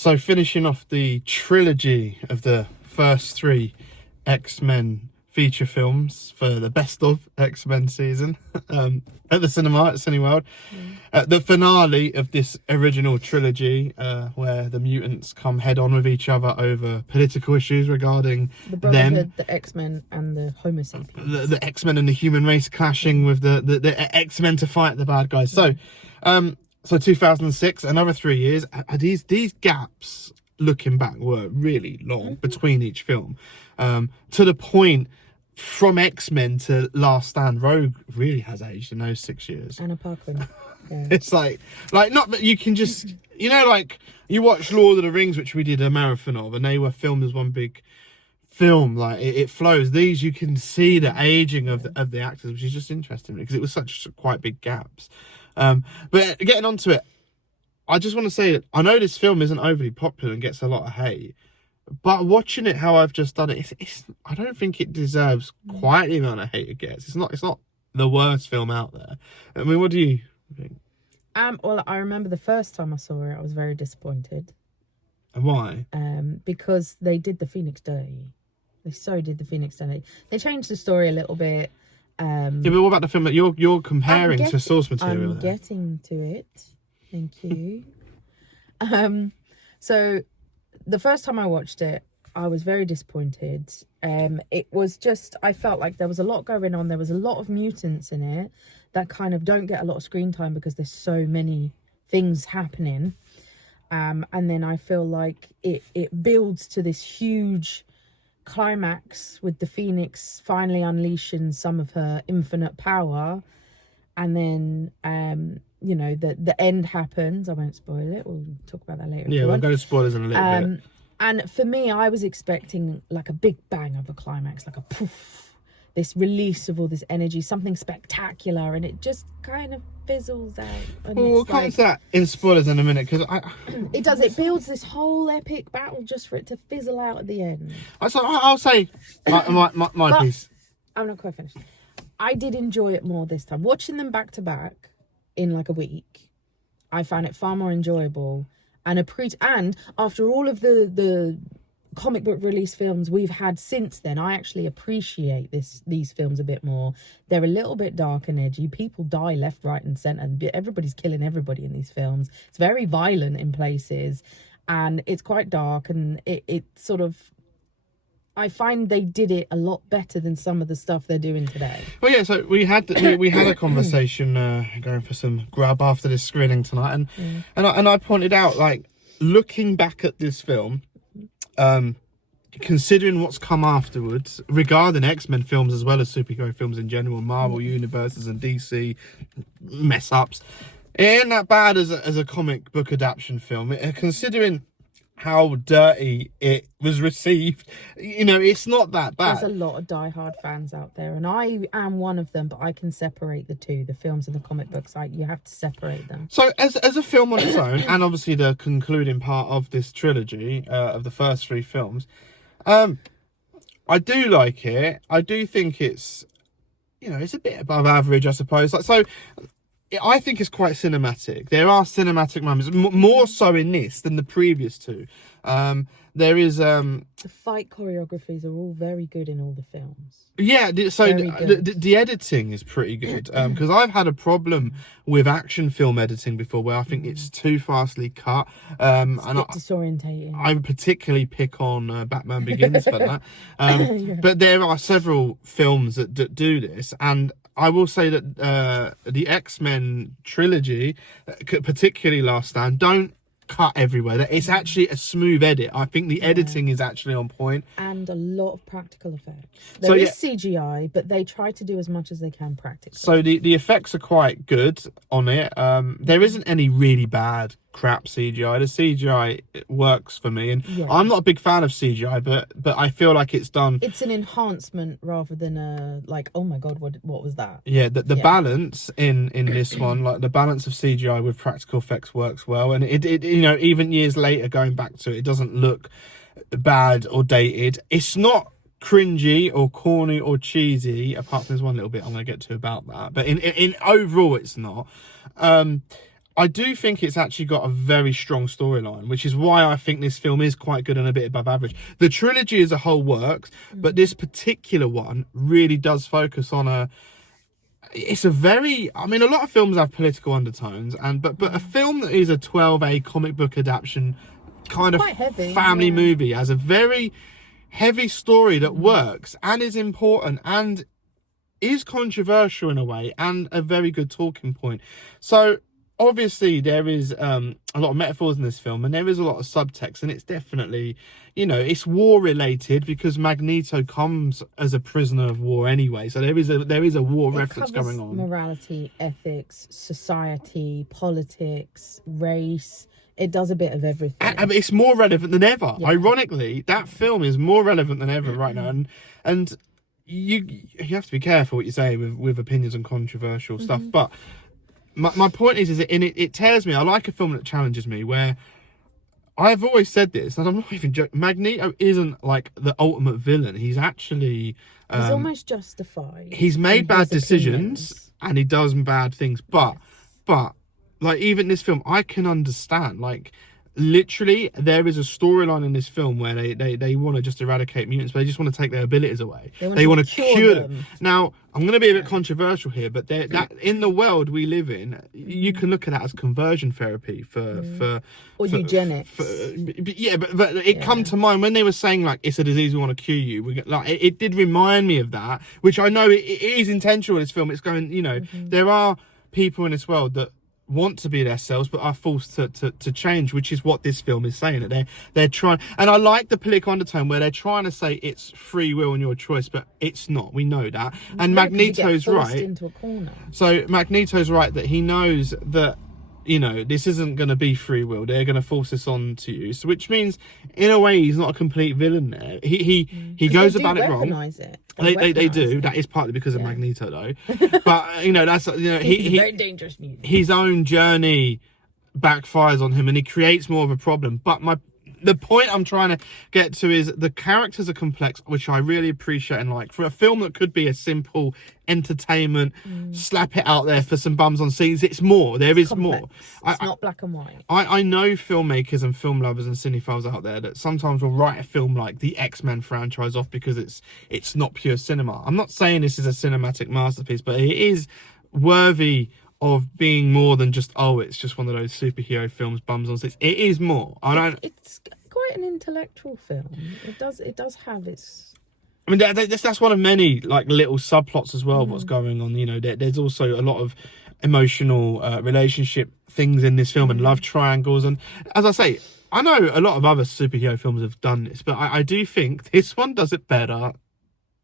So finishing off the trilogy of the first 3 X-Men feature films for the best of X-Men season at the cinema at Cineworld. The finale of this original trilogy, where the mutants come head on with each other over political issues regarding the Brotherhood, them. the X-Men, and the Homo sapiens. The X-Men and the human race clashing with the X-Men to fight the bad guys. So, so 2006, another 3 years. These gaps, looking back, were really long between each film, to the point from X-Men to Last Stand, Rogue really has aged in those 6 years. Anna Paquin. Yeah. It's like not that you can just, like you watch Lord of the Rings, which we did a marathon of, and they were filmed as one big film. Like it flows. These, you can see the aging of the actors, which is just interesting because it was such quite big gaps. But getting onto it, I just want to say that I know this film isn't overly popular and gets a lot of hate, but watching it how I've just done it, it's I don't think it deserves quite the amount of hate it gets. It's not the worst film out there. I mean, what do you think? Well, I remember the first time I saw it, I was very disappointed. And why? Because they did the Phoenix dirty. They so did the Phoenix dirty. They changed the story a little bit. Yeah, but what about the film that you're comparing to source material? I'm getting to it. Thank you. So the first time I watched it, I was very disappointed. It was just, I felt like there was a lot going on. There was a lot of mutants in it that kind of don't get a lot of screen time because there's so many things happening. And then I feel like it builds to this huge climax with the Phoenix finally unleashing some of her infinite power. And then, the end happens. I won't spoil it. We'll talk about that later. Yeah, we'll go to spoilers in a little bit. And for me, I was expecting like a big bang of a climax, like a poof, this release of all this energy, something spectacular, and it just kind of fizzles out. And we'll come to that in spoilers in a minute, because it does. It builds this whole epic battle just for it to fizzle out at the end. So I'll say my piece. I'm not quite finished. I did enjoy it more this time. Watching them back to back in like a week, I found it far more enjoyable. And after all of the comic book release films we've had since then, I actually appreciate these films a bit more. They're a little bit dark and edgy. People die left, right, and centre. Everybody's killing everybody in these films. It's very violent in places, and it's quite dark. And it sort of, I find they did it a lot better than some of the stuff they're doing today. Well, yeah. So we had a conversation going for some grub after this screening tonight, and I pointed out, like, looking back at this film, considering what's come afterwards regarding X-Men films as well as superhero films in general, Marvel universes and DC mess ups, it ain't that bad as a comic book adaptation film. Considering how dirty it was received, it's not that bad. There's a lot of diehard fans out there, and I am one of them, but I can separate the two, the films and the comic books. You have to separate them. So as a film on its own, and obviously the concluding part of this trilogy of the first 3 films, I do like it. I do think it's a bit above average, I suppose. I think it's quite cinematic. There are cinematic moments, more so in this than the previous 2. There is the fight choreographies are all very good in all the films. Yeah, so the editing is pretty good, because I've had a problem with action film editing before where I think it's too fastly cut. And disorientating. I would particularly pick on Batman Begins for that. Yeah. But there are several films that do this, and I will say that the X-Men trilogy, particularly Last Stand, don't cut everywhere. It's actually a smooth edit. I think the editing is actually on point. And a lot of practical effects. There is CGI, but they try to do as much as they can practically. So the effects are quite good on it. There isn't any really bad crap CGI. The CGI works for me, and I'm not a big fan of CGI, but I feel like it's done. It's an enhancement rather than oh my god, what was that? Yeah, the balance in this one, like the balance of CGI with practical effects works well, and it even years later going back to it, it doesn't look bad or dated. It's not cringy or corny or cheesy, apart from there's one little bit I'm going to get to about that, but in overall it's not. I do think it's actually got a very strong storyline, which is why I think this film is quite good and a bit above average. The trilogy as a whole works, but this particular one really does focus on it's a very, I mean, a lot of films have political undertones, but a film that is a 12A comic book adaptation kind of heavy, family movie has a very heavy story that works and is important and is controversial in a way and a very good talking point. So obviously there is a lot of metaphors in this film, and there is a lot of subtext, and it's definitely, you know, it's war related because Magneto comes as a prisoner of war anyway, so there is a war reference going on. Morality, ethics, society, politics, race. It does a bit of everything. And it's more relevant than ever. Yeah. Ironically, that film is more relevant than ever right now, and you have to be careful what you say with opinions on controversial stuff, but my point is that it tells me I like a film that challenges me, where I've always said this, and I'm not even joking, Magneto isn't like the ultimate villain. He's actually he's almost justified. He's made bad decisions and he does bad things, but like even this film I can understand, like literally there is a storyline in this film where they want to just eradicate mutants, but they just want to take their abilities away. They want to cure them. Now I'm going to be a bit controversial here, but that in the world we live in, you can look at that as conversion therapy for eugenics. But it come to mind when they were saying like it's a disease we want to cure you. It did remind me of that, which I know it is intentional in this film. It's going, you know, there are people in this world that want to be themselves but are forced to change, which is what this film is saying, that they're trying. And I like the political undertone where they're trying to say it's free will and your choice, but it's not. We know that. And Magneto's right. Into a corner. So Magneto's right that he knows that, you know, this isn't going to be free will. They're going to force this on to you. So, which means, in a way, he's not a complete villain there. He goes about it wrong. They do. That is partly because of Magneto, though. But you know, that's, you know, he's a very dangerous mutant. His own journey backfires on him, and he creates more of a problem. But the point I'm trying to get to is the characters are complex, which I really appreciate and like. For a film that could be a simple entertainment, slap it out there for some bums on seats, it's more. There is complex. More. It's not black and white. I know filmmakers and film lovers and cinephiles out there that sometimes will write a film like the X-Men franchise off because it's not pure cinema. I'm not saying this is a cinematic masterpiece, but it is worthy of being more than just, it's just one of those superhero films, bums on seats. It is more. It's quite an intellectual film. It does have its... I mean, that's one of many like little subplots as well. What's going on? You know, there's also a lot of emotional relationship things in this film and love triangles. And as I say, I know a lot of other superhero films have done this, but I do think this one does it better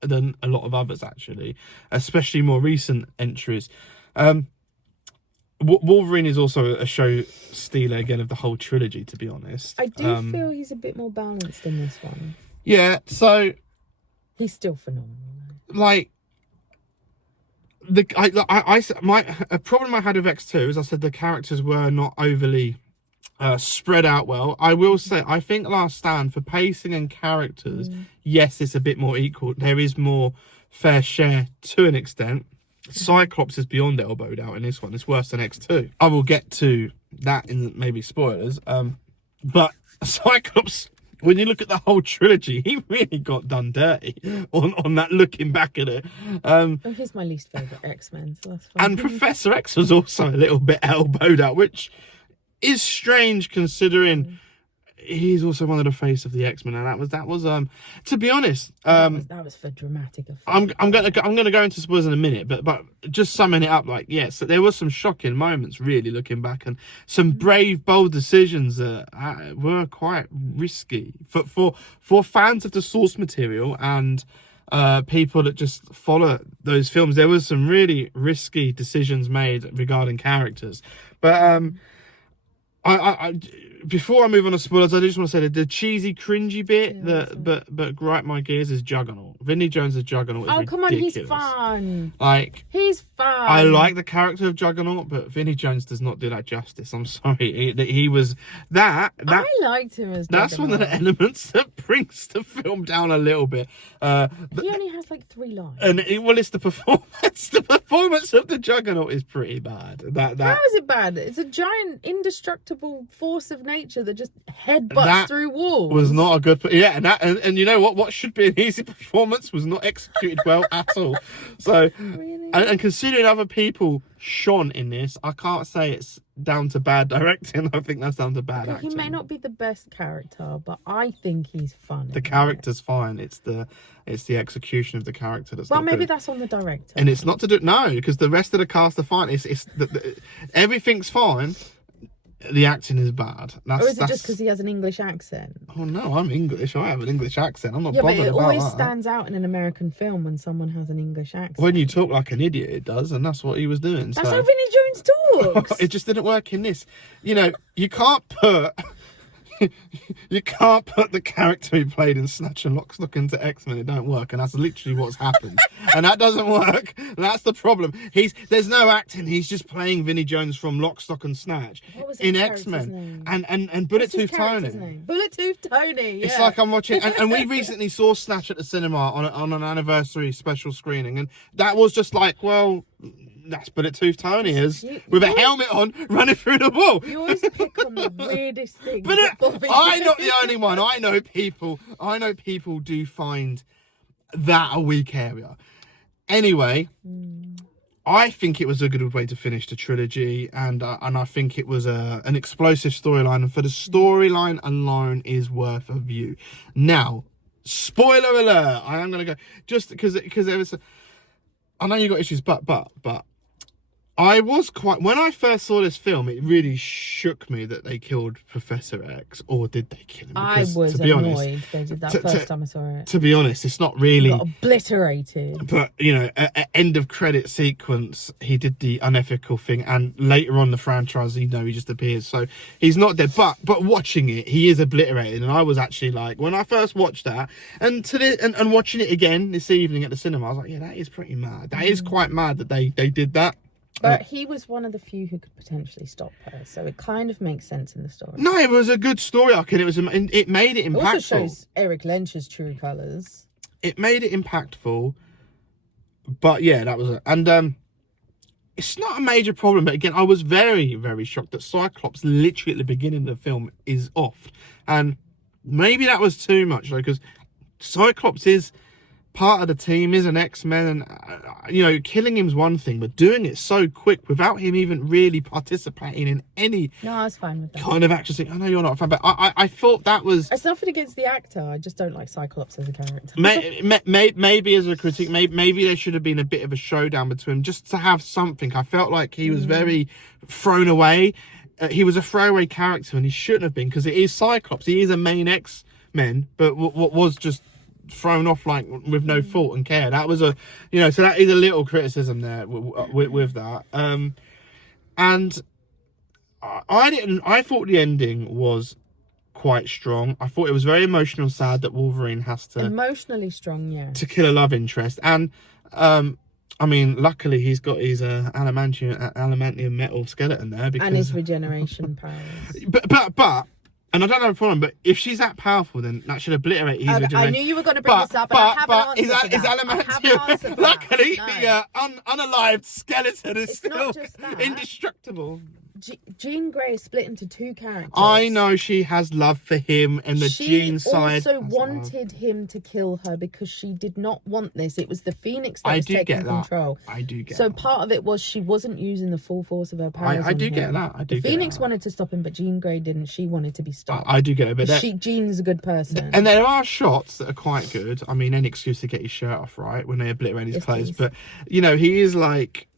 than a lot of others, actually, especially more recent entries. Wolverine is also a show stealer again of the whole trilogy, to be honest. I do feel he's a bit more balanced in this one. Yeah, so he's still phenomenal. Like a problem I had with X2 is I said the characters were not overly spread out well. I will say I think Last Stand, for pacing and characters, yes, it's a bit more equal. There is more fair share to an extent. Cyclops is beyond elbowed out in this one. It's worse than X2. I will get to that in maybe spoilers. But Cyclops, when you look at the whole trilogy, he really got done dirty on that, looking back at it. He's my least favourite X-Men, so that's fine. And Professor X was also a little bit elbowed out, which is strange considering he's also one of the face of the X-Men, and that was to be honest, that was for dramatic effect. I'm gonna go into spoilers in a minute, but just summing it up, like, yes, there was some shocking moments really looking back, and some brave, bold decisions that were quite risky for fans of the source material and people that just follow those films. There was some really risky decisions made regarding characters, but before I move on to spoilers, I just want to say that the cheesy, cringy bit Yeah, that gripe my gears is Juggernaut. Vinnie Jones' Juggernaut is Oh, come on, he's ridiculous. fun. Like, He's fun. I like the character of Juggernaut, but Vinnie Jones does not do that justice. I'm sorry. He was that. I liked him as That's one of the elements that brings the film down a little bit. He only has like 3 lines. And it's the performance. The performance of the Juggernaut is pretty bad. How is it bad? It's a giant, indestructible force of nature that just headbutts through walls. Was not a good. Yeah, and you know what? What should be an easy performance was not executed well at all. So, Really? and considering other people shone in this, I can't say it's down to bad directing. I think that's down to bad acting. He may not be the best character, but I think he's fun. The character's fine. It's the execution of the character that's. Well, not maybe good. that's on the director. And it's not to do because the rest of the cast are fine. Everything's fine. The acting is bad. Or is it just because he has an English accent? Oh no, I'm English. I have an English accent. I'm not Yeah, but bothered it about always that. stands out in an American film when someone has an English accent. When you talk like an idiot, it does, and that's what he was doing. That's so. how Vinnie Jones talks. It just didn't work in this. You know, you can't put the character he played in Snatch and Lock, Stock into X-Men. It don't work, and that's literally what's happened. And that doesn't work. That's the problem. There's no acting. He's just playing Vinnie Jones from Lock, Stock and Snatch What was his in character's X-Men name? and Bullet What's his Tooth character's Tony. name? Bullet Tooth Tony. Yeah. It's like I'm watching, and we recently saw Snatch at the cinema on an anniversary special screening, and that was just like, well, that's Bullet Tooth Tony is with a helmet on, running through the wall. You always pick on the weirdest things. But that bother I'm you. not the only one. I know people do find that a weak area. Anyway, I think it was a good way to finish the trilogy, and I think it was an explosive storyline, and for the storyline alone is worth a view. Now, spoiler alert! I am going to go just because there was. I know you got issues, but I was quite. When I first saw this film, it really shook me that they killed Professor X, or did they kill him? Because, I was to be annoyed honest, they did that first time I saw it. to be honest, it's not really. Got obliterated. But you know, at end of credit sequence, he did the unethical thing, and later on the franchise, he just appears. So he's not dead. But watching it, he is obliterated, and I was actually like, when I first watched that, and watching it again this evening at the cinema, I was like, yeah, that is pretty mad. That is quite mad that they did that. But he was one of the few who could potentially stop her, so it kind of makes sense in the story. No, it was a good story arc, and it made it impactful. It also shows Eric Lynch's true colours. It made it impactful, but yeah, that was it. And it's not a major problem, but again, I was very, very shocked that Cyclops literally at the beginning of the film is off, and maybe that was too much, though, because Cyclops is part of the team, is an X-Men, and killing him's one thing, but doing it so quick without him even really participating in any No, I was fine with that. kind of action scene. I know you're not a fan, but I thought that was It's nothing against the actor. I just don't like Cyclops as a character. maybe as a critique, maybe there should have been a bit of a showdown between them, just to have something. I felt like he was very thrown away. He was a throwaway character, and he shouldn't have been, because it is Cyclops. He is a main X-Men, but what was just thrown off like with no fault and care. That was so that is a little criticism there with that. And I thought the ending was quite strong. I thought it was very emotional, sad that Wolverine has to Emotionally strong, yeah. to kill a love interest. And I mean, luckily he's got his adamantium metal skeleton there, because And his regeneration powers. but and I don't have a problem, but if she's that powerful, then that should obliterate his regeneration. I knew you were going to bring this up, and I have an answer for that. Is adamantium, luckily, the unalived skeleton is It's still not just that. indestructible. Jean Grey is split into 2 characters. I know she has love for him and the Jean side. She also wanted him to kill her because she did not want this. It was the Phoenix that was taking control. I do get So that. part of it was she wasn't using the full force of her powers. I do on get him. that. I do The get Phoenix that. wanted to stop him, but Jean Grey didn't. She wanted to be stopped. I do get it, but Jean is a good person. and there are shots that are quite good. I mean, any excuse to get his shirt off, right? When they obliterate his clothes. please. But, he is like...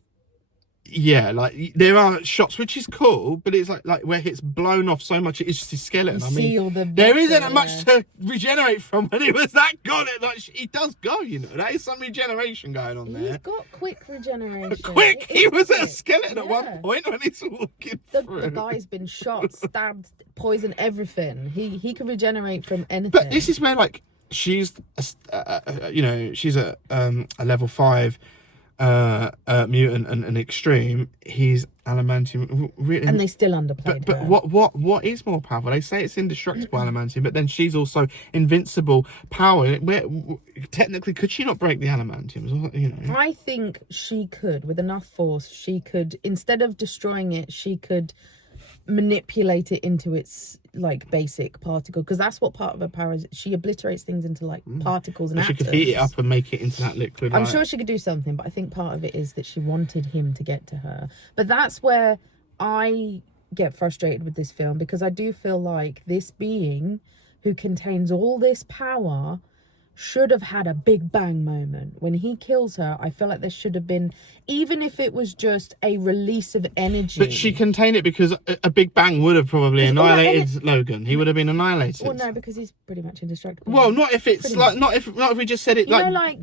Yeah, like there are shots which is cool, but it's like where it's blown off so much, it's just his skeleton. You I mean, see all the there metal, isn't much to regenerate from when he was that gone. It like he does go, you know. That is some regeneration going on there. He's got quick regeneration. Quick, It he is was a quick. skeleton at Yeah. one point when he's walking The through. guy's been shot, stabbed, poisoned, everything. He can regenerate from anything. But this is where like she's, you know, she's a level 5 mutant and extreme. He's adamantium, and they still underplayed but her. what is more powerful? They say it's indestructible adamantium, but then she's also invincible power. Where technically could she not break the adamantium? You know, I think she could, with enough force, she could, instead of destroying it, she could manipulate it into its like basic particle, because that's what part of her power is. She obliterates things into like particles and she atoms. could heat it up and make it into that liquid. I'm like- sure she could do something, but I think part of it is that she wanted him to get to her. But that's where I get frustrated with this film, because I do feel like this being who contains all this power should have had a big bang moment. When he kills her, I feel like there should have been, even if it was just a release of energy. But she contained it because a big bang would have probably All that annihilated Logan. He would have been annihilated. Well, no, because he's pretty much indestructible. Well, not if it's Pretty like not if we just said it You know, like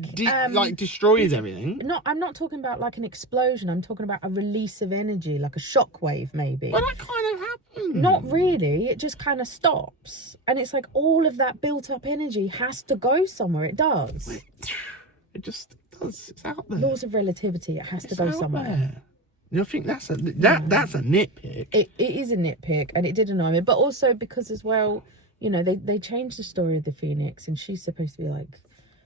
like, destroys everything. I'm not talking about like an explosion. I'm talking about a release of energy, like a shockwave, maybe. Well, that kind of happened. Not really. It just kind of stops. And it's like all of that built up energy has to go somewhere. It does. It just does. It's out there. Laws of relativity. It has to It's go out somewhere. there. You think that's a nitpick? It is a nitpick, and it did annoy me. But also because as well, you know, they changed the story of the Phoenix, and she's supposed to be like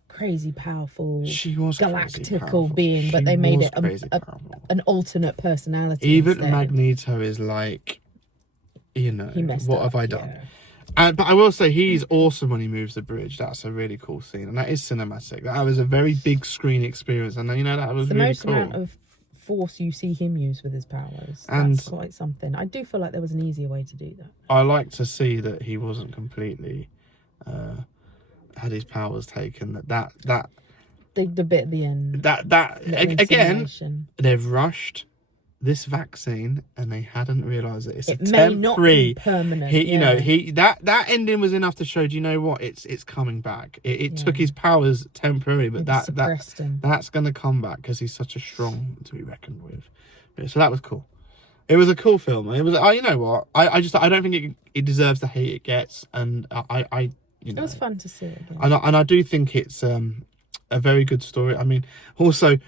crazy powerful, She was crazy galactical powerful. being, but She they made was it crazy powerful. an alternate personality. Even instead. Magneto is like, you know, He messed what up, have I done? yeah. But I will say he's awesome when he moves the bridge. That's a really cool scene, and that is cinematic. That was a very big screen experience, and you know that was The really most cool. amount of force you see him use with his powers. And- That's quite something. I do feel like there was an easier way to do that. I like to see that he wasn't completely had his powers taken. That The bit at the end. the again, insemination. they've rushed this vaccine and they hadn't realised that it's It a may temporary. not be permanent. You know, yeah. that ending was enough to show. Do you know what? It's coming back. It took Yeah. his powers temporary, but Maybe suppressed him. that's going to come back because he's such a strong to be reckoned with. Yeah, so that was cool. It was a cool film. It was. You know what? I don't think it deserves the hate it gets, and I you know. It was fun to see it again. And I do think it's a very good story. I mean, also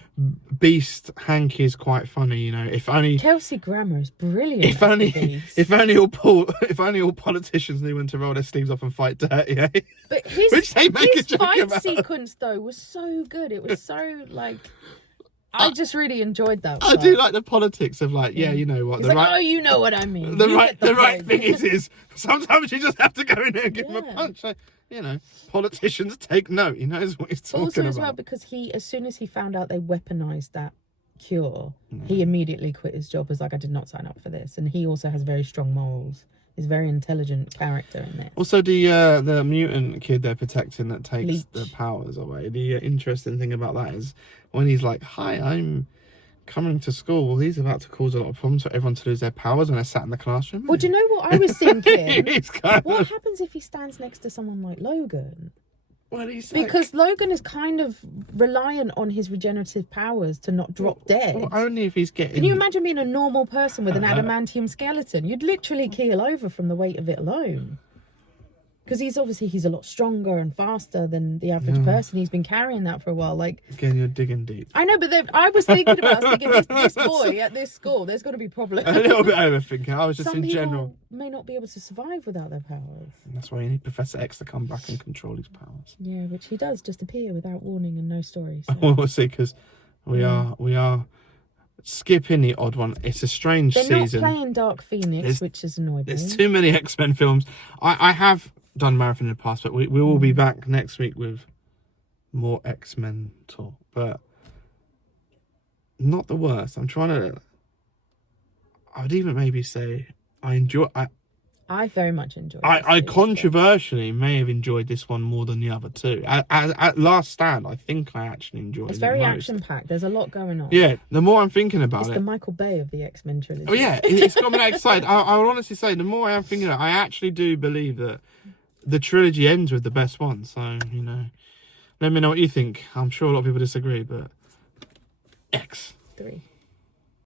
Beast Hank is quite funny. You know, if only Kelsey Grammer is brilliant. if as only the Beast. if only all politicians knew when to roll their sleeves up and fight dirty. Eh? But his, Which they make a his joke fight about. sequence though was so good. It was so like I just really enjoyed that. I do like the politics of like, yeah, Yeah. you know what, He's the like, right. oh, you know what I mean. The You right, get the right point." thing is sometimes you just have to go in there and give him a Yeah. punch. So, you know, politicians take note. He knows what he's But talking also about. as well because as soon as he found out they weaponized that cure, he immediately quit his job. Was like, I did not sign up for this. And he also has very strong morals. He's a very intelligent character in this. Also, the mutant kid they're protecting that takes Leech. the powers away. The interesting thing about that is when he's like, "Hi, I'm coming to school." Well, he's about to cause a lot of problems for everyone to lose their powers when they're sat in the classroom. Well, do you know what I was thinking? He's kind What of, happens if he stands next to someone like Logan? well, he's like, Because Logan is kind of reliant on his regenerative powers to not drop dead. well, only if he's getting. Can you imagine being a normal person with an adamantium skeleton? You'd literally keel over from the weight of it alone. Because he's a lot stronger and faster than the average person. He's been carrying that for a while. Like, Again, you're digging deep. I know, but I was thinking this boy at this school, there's got to be problems. A little bit overthinking. I was just Some in people general. may not be able to survive without their powers. That's why you need Professor X to come back and control his powers. Yeah, which he does just appear without warning and no story. So. We'll see, because we are skipping the odd one. It's a strange They're season. not playing Dark Phoenix, which has annoyed me. There's too many X-Men films. I have done marathon in the past, but we will be back next week with more X-Men talk. But not the worst. I would even maybe say I I very much enjoyed I this series, controversially may have enjoyed this one more than the other two. At Last Stand, I think I actually enjoyed It's it very most. action-packed. There's a lot going on. Yeah, the more I'm thinking about It's it. the Michael Bay of the X-Men trilogy. Oh yeah, it's got me that excited. I would honestly say the more I am thinking about it, I actually do believe that the trilogy ends with the best one. So, you know, let me know what you think. I'm sure a lot of people disagree, but X. 3.